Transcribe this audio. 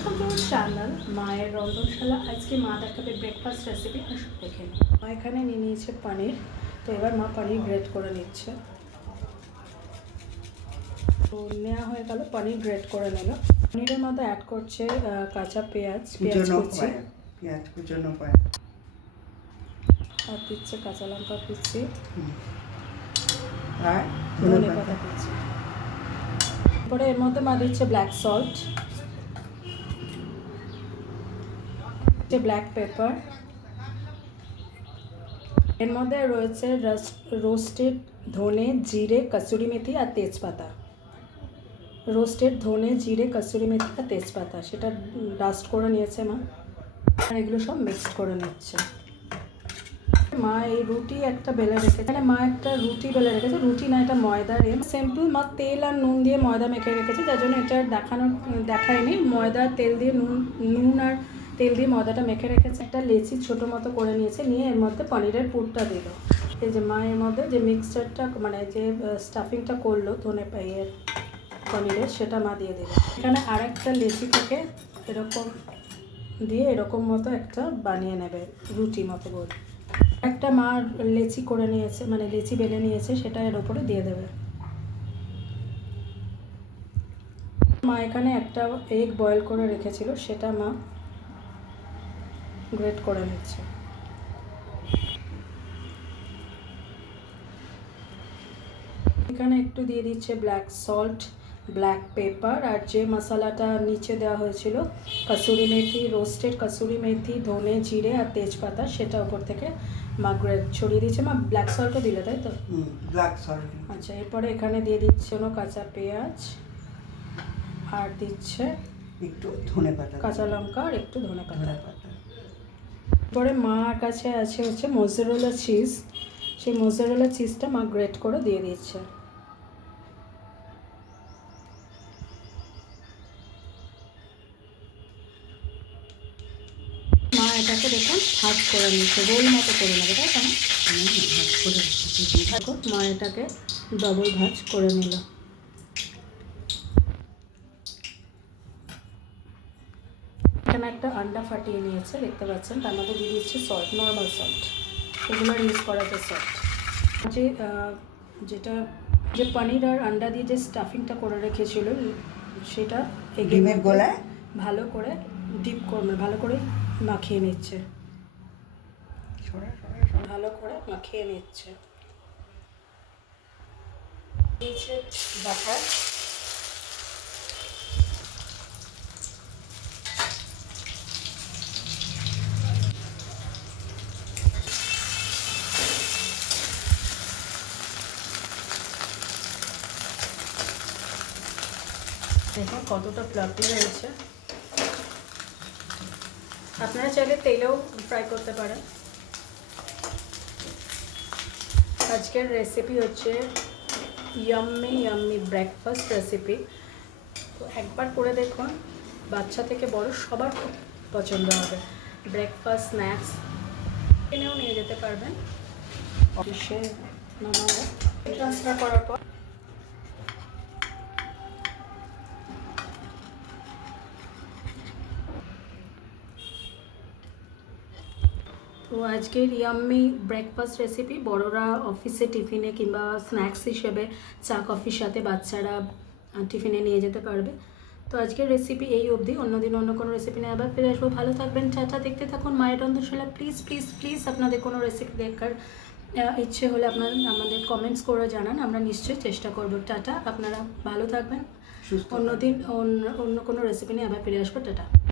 Welcome to our channel মায়ের রন্ধনশালা। আজকে মা দেখাবে ব্রেকফাস্ট রেসিপি। আসুন দেখে নিই। মা এখানে নিয়ে নিয়েছে পনির, তো এবার মা পনির গ্রেট করে নিচ্ছে। তো নেওয়া হয়ে গেল, পনির গ্রেট করে নিল। পনিরের মধ্যে অ্যাড করছে কাঁচা পেঁয়াজ কুচি, আর দিচ্ছে কাঁচা লঙ্কা কুচি আর ধনে পাতা কুচি। তারপরে এর মধ্যে মা দিচ্ছে ব্ল্যাক সল্ট, ব্ল্যাক পেপার, এর মধ্যে রয়েছে রোস্টেড ধনে জিরে কসুরি মেথি আর তেজপাতা। রোস্টেড ধনে জিরে কসুরি মেথি আর তেজপাতা সেটা ডাস্ট করে নিয়েছে মা, আর এগুলো সব মিক্সড করে নিচ্ছে। মা এই রুটি একটা বেলে রেখেছে, মানে মা একটা রুটি বেলে রেখেছে, রুটি না এটা ময়দার সিম্পল। মা তেল আর নুন দিয়ে ময়দা মেখে রেখেছে, যার জন্য এটা দেখায়নি। ময়দা তেল দিয়ে নুন আর তেল দিয়ে ময়দাটা মেখে রেখেছে। একটা লেচি ছোটো মতো করে নিয়েছে, নিয়ে এর মধ্যে পনিরের পুরটা দিল। এই যে মা এর মধ্যে যে মিক্সচারটা মানে যে স্টাফিংটা করলো ধনে পাইয়ের পনিরের, সেটা মা দিয়ে দিল। এখানে আর একটা লেচি থেকে এরকম দিয়ে এরকম মতো একটা বানিয়ে নেবে রুটি মতো বলে। একটা মা লেচি করে নিয়েছে, মানে লেচি বেলে নিয়েছে, সেটা এর ওপরে দিয়ে দেবে। মা এখানে একটা এগ বয়েল করে রেখেছিল, সেটা মা গ্রেট করে নিচ্ছে। এখানে একটু দিয়ে দিচ্ছে ব্ল্যাক সল্ট, ব্ল্যাক পেপার, আর যে মশলাটা নিচে দেওয়া হয়েছিল কসুরি মেথি, রোস্টেড কসুরি মেথি, ধনে জিরে আর তেজপাতা, সেটা উপর থেকে মা গ্রেট ছড়িয়ে দিচ্ছে। মা ব্ল্যাক সল্টও দিলে, তাই তো? Black salt. আচ্ছা, এরপরে এখানে দিয়ে দিচ্ছে কাঁচা পেঁয়াজ, আর দিচ্ছে একটু ধনে পাতা, কাঁচা লঙ্কা আর একটু ধনে পাতা। এরপরে মার কাছে আছে হচ্ছে মোজারেলা চিজ, সেই মোজারেলা চিজটা মা গ্রেট করে দিয়ে দিচ্ছে। মা এটাকে দেখুন ভাজ করে নিচ্ছে, রোল মতো করে নেবে, তাই তো? দেখো মা এটাকে ডবল ভাজ করে নিল। এখানে একটা আন্ডা ফাটিয়ে নিয়েছে, দেখতে পাচ্ছেন, তার মধ্যে দিয়ে দিচ্ছে সল্ট, নর্মাল সল্ট, এগুলো ইউজ করা যায় সল্ট। যে পনির আর আন্ডা দিয়ে যে স্টাফিংটা করে রেখেছিল, সেটা ডিমের গোলায় ভালো করে ডিপ করবে, ভালো করে মাখিয়ে নিচ্ছে, ভালো করে মাখিয়ে নিচ্ছে। দিয়েছে বাটার, দেখুন কতটা ফ্লাফি হয়েছে। আপনারা চাইলে তেলেও ফ্রাই করতে পারেন। আজকের রেসিপি হচ্ছে ইয়াম্মি ব্রেকফাস্ট রেসিপি। তো একবার করে দেখুন, বাচ্চা থেকে বড় সবার খুব পছন্দ হবে। ব্রেকফাস্ট স্ন্যাক্স কিনেও নিয়ে যেতে পারবেন। অফিসে নামালে ট্রান্সফার করার পর তো আজকের ইয়াম্মি ব্রেকফাস্ট রেসিপি বড়রা অফিসে টিফিনে কিংবা স্ন্যাক্স হিসেবে চা কফির সাথে বাচ্চারা টিফিনে নিয়ে যেতে পারবে। তো আজকের রেসিপি এই অবধি, অন্যদিন অন্য কোনো রেসিপি নিয়ে আবার ফিরে আসবো। ভালো থাকবেন, টাটা। দেখতে থাকুন মায়ের রন্ধনশালা। প্লিজ প্লিজ প্লিজ আপনাদের কোনো রেসিপি দেখার ইচ্ছে হলে আপনারা আমাদের কমেন্টস করে জানান, আমরা নিশ্চয়ই চেষ্টা করব। টাটা, আপনারা ভালো থাকবেন। অন্যদিন অন্য কোনো রেসিপি নিয়ে আবার ফিরে আসবো। টাটা।